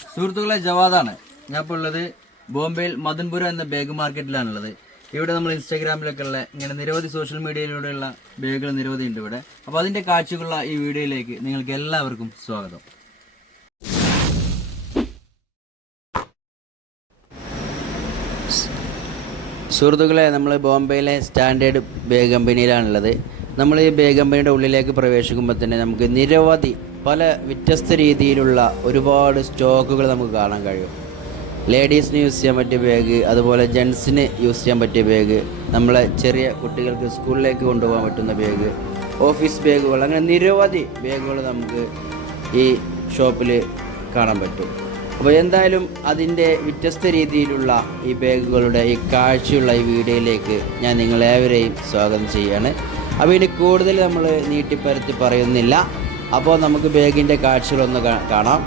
സുഹൃത്തുക്കളെ ജവാദാണ്. ഞാൻ ഇപ്പോൾ ഉള്ളത് ബോംബെയിൽ മദൻപുര എന്ന ബാഗ് മാർക്കറ്റിലാണുള്ളത്. ഇവിടെ നമ്മൾ ഇൻസ്റ്റാഗ്രാമിലൊക്കെ ഉള്ള ഇങ്ങനെ നിരവധി സോഷ്യൽ മീഡിയയിലൂടെയുള്ള ബാഗുകൾ നിരവധി ഉണ്ട് ഇവിടെ. അപ്പോൾ അതിന്റെ കാഴ്ചകളുള്ള ഈ വീഡിയോയിലേക്ക് നിങ്ങൾക്ക് എല്ലാവർക്കും സ്വാഗതം. സുഹൃത്തുക്കളെ നമ്മൾ ബോംബെയിലെ സ്റ്റാൻഡേർഡ് ബാഗ് കമ്പനിയിലാണുള്ളത്. നമ്മൾ ഈ ബേഗമ്പനിയുടെ ഉള്ളിലേക്ക് പ്രവേശിക്കുമ്പോൾ തന്നെ നമുക്ക് നിരവധി പല വ്യത്യസ്ത രീതിയിലുള്ള ഒരുപാട് സ്റ്റോക്കുകൾ നമുക്ക് കാണാൻ കഴിയും. ലേഡീസിന് യൂസ് ചെയ്യാൻ പറ്റിയ ബാഗ് അതുപോലെ ജെൻസിന് യൂസ് ചെയ്യാൻ പറ്റിയ ബാഗ് നമ്മളെ ചെറിയ കുട്ടികൾക്ക് സ്കൂളിലേക്ക് കൊണ്ടുപോകാൻ പറ്റുന്ന ബാഗ് ഓഫീസ് ബാഗുകൾ അങ്ങനെ നിരവധി ബാഗുകൾ നമുക്ക് ഈ ഷോപ്പിൽ കാണാൻ പറ്റും. അപ്പോൾ എന്തായാലും അതിന്റെ വ്യത്യസ്ത രീതിയിലുള്ള ഈ ബാഗുകളുടെ ഈ കാഴ്ചയുള്ള ഈ വീഡിയോയിലേക്ക് ഞാൻ നിങ്ങളേവരെയും സ്വാഗതം ചെയ്യുകയാണ്. അപ്പോൾ ഇനി കൂടുതൽ നമ്മൾ നീട്ടിപ്പരത്തി പറയുന്നില്ല. അപ്പോൾ നമുക്ക് ബാഗിന്റെ കാഴ്ചകളൊന്ന് കാണാം.